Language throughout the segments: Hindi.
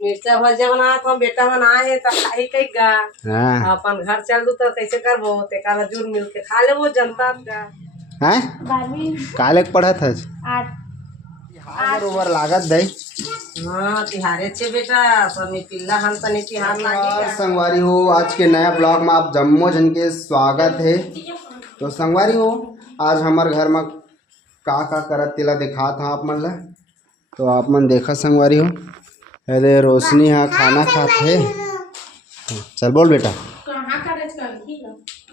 मिर्चा भजिया बनात हम बेटा बनाए है तो खाई कई गा। हाँ अपन घर चल दू तो कैसे करबो ते काला जुड़ मिल के खा ले वो जनता का। हैं काले पढ़त है बरोबर लागत दई। हाँ तिहारे छे बेटा समी पिल्ला हम तने तिहार लागी। संगवारी हो आज के नया ब्लॉग में आप जम्मो जन के स्वागत है। तो संगवारी हो आज हमारे घर में का करत तिला दिखा था आप मन ला। तो आप मन देखा संगवारी हो अरे रोशनी हाँ खाना खाते है। चल बोल बेटा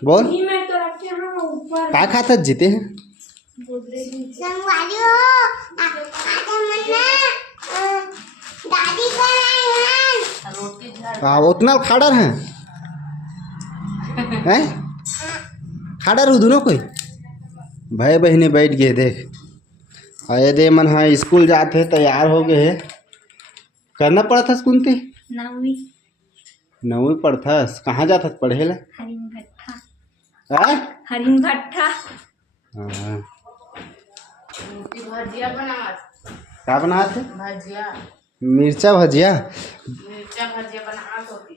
बोल का खाता जीते हैं उतना खाड़र है हैं खाड़र हो दोनों कोई भाई बहने बैठ गए देख अरे दे मन हाँ स्कूल जाते तैयार हो गए है करना पड़ा था स्कूल ते नवी पढ़ता कहाँ जाता पढ़े ला हरिन भट्टा हाँ भजिया बनावत क्या बनाते भजिया मिर्चा भजिया बनावत होती।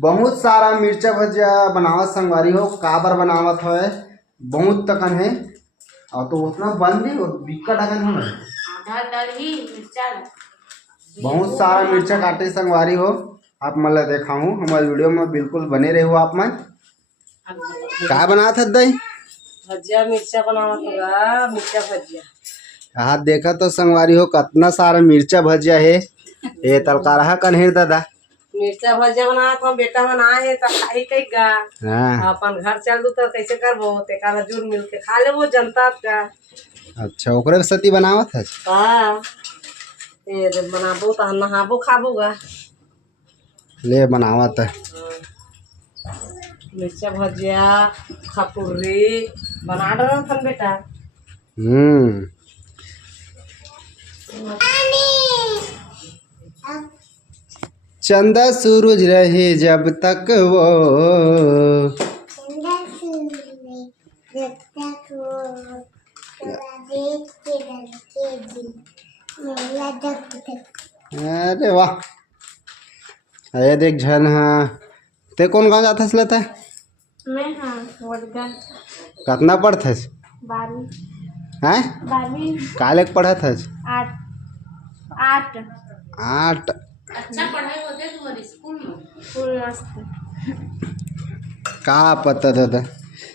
बहुत सारा मिर्चा भजिया बनावत संगवारी हो काबर बनावत है बहुत तकन है और तो उतना बन भी बिकट अगन हो आधा दही मिर्चा बहुत सारा मिर्चा काटे संगवारी हो आप मतलब देखा हूँ हमारे वीडियो में बिल्कुल बने रहे हो आप मन क्या बनात है दही भजिया मिर्चा बनावत होगा मिर्चा भजिया। हाथ देखा तो संगवारी हो कितना सारा मिर्चा भजिया है ये तलकारा कन है दादा मिर्चा भजिया बनात हम बेटा बनाए है तो खाई कई गा। हाँ अपन घर चल दू तो कैसे करबो ते काला जुड़ मिल के खा ले वो जनता का। अच्छा ओकरे सती बनावत है हाँ ये बनाबो तो नहाबो खाबो गा ले बनावत है मिर्चा भजिया खपुरी बना रहा था बेटा। चंदा सूरज रहे जब तक वो अरे वाह अरे देख झन हाँ ते कौन गाँव जाता लेता है मैं हाँ वडगा कितना पढ़ता है 12 हैं 12 काले पढ़त है 8 अच्छा पढ़ाई होते तुम्हारे स्कूल में फुल मस्त का पता दादा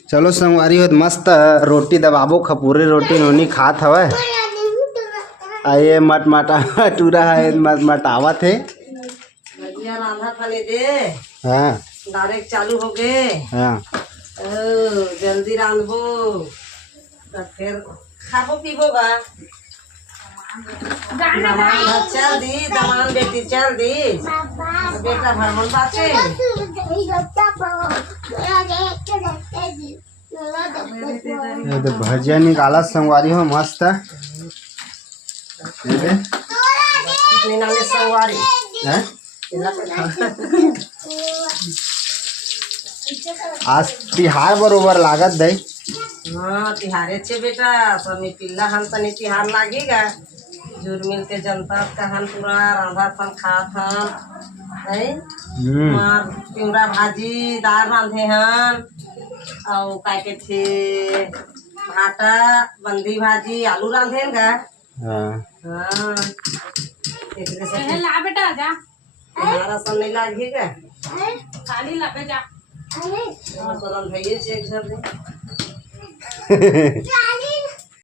चलो संगवारी हो मस्त रोटी दबाबो खपूरे रोटी नोनी खात हवे आये मट मटा टूरा है मट मटावत है भजिया रांधा खाने दे हाँ डायरेक्ट चालू हो गए। हाँ जल्दी रांधबो तो फिर खाबो पीबो बा दमान चल दी दमान बेटी चल दी बेटा भरमन बाचे ये तो भजिया निकाला संगवारी हो मस्त है नाले संगवारी हैं? आज तिहार बरोबर लागत दई। हाँ तिहारे छे बेटा समी पिल्ला हम तने तिहार लागेगा जुड़ मिल के जनता कहन पूरा रांधा थन खात हन है मार पिंगड़ा भाजी दाल रांधे हन और का के थे भाटा बंदी भाजी आलू रांधे गा। हाँ हाँ एकरे से ला बेटा जा हमारा सन नहीं लागेगा खाली लाके जा हाँ तो रंधाइए छे एक घर में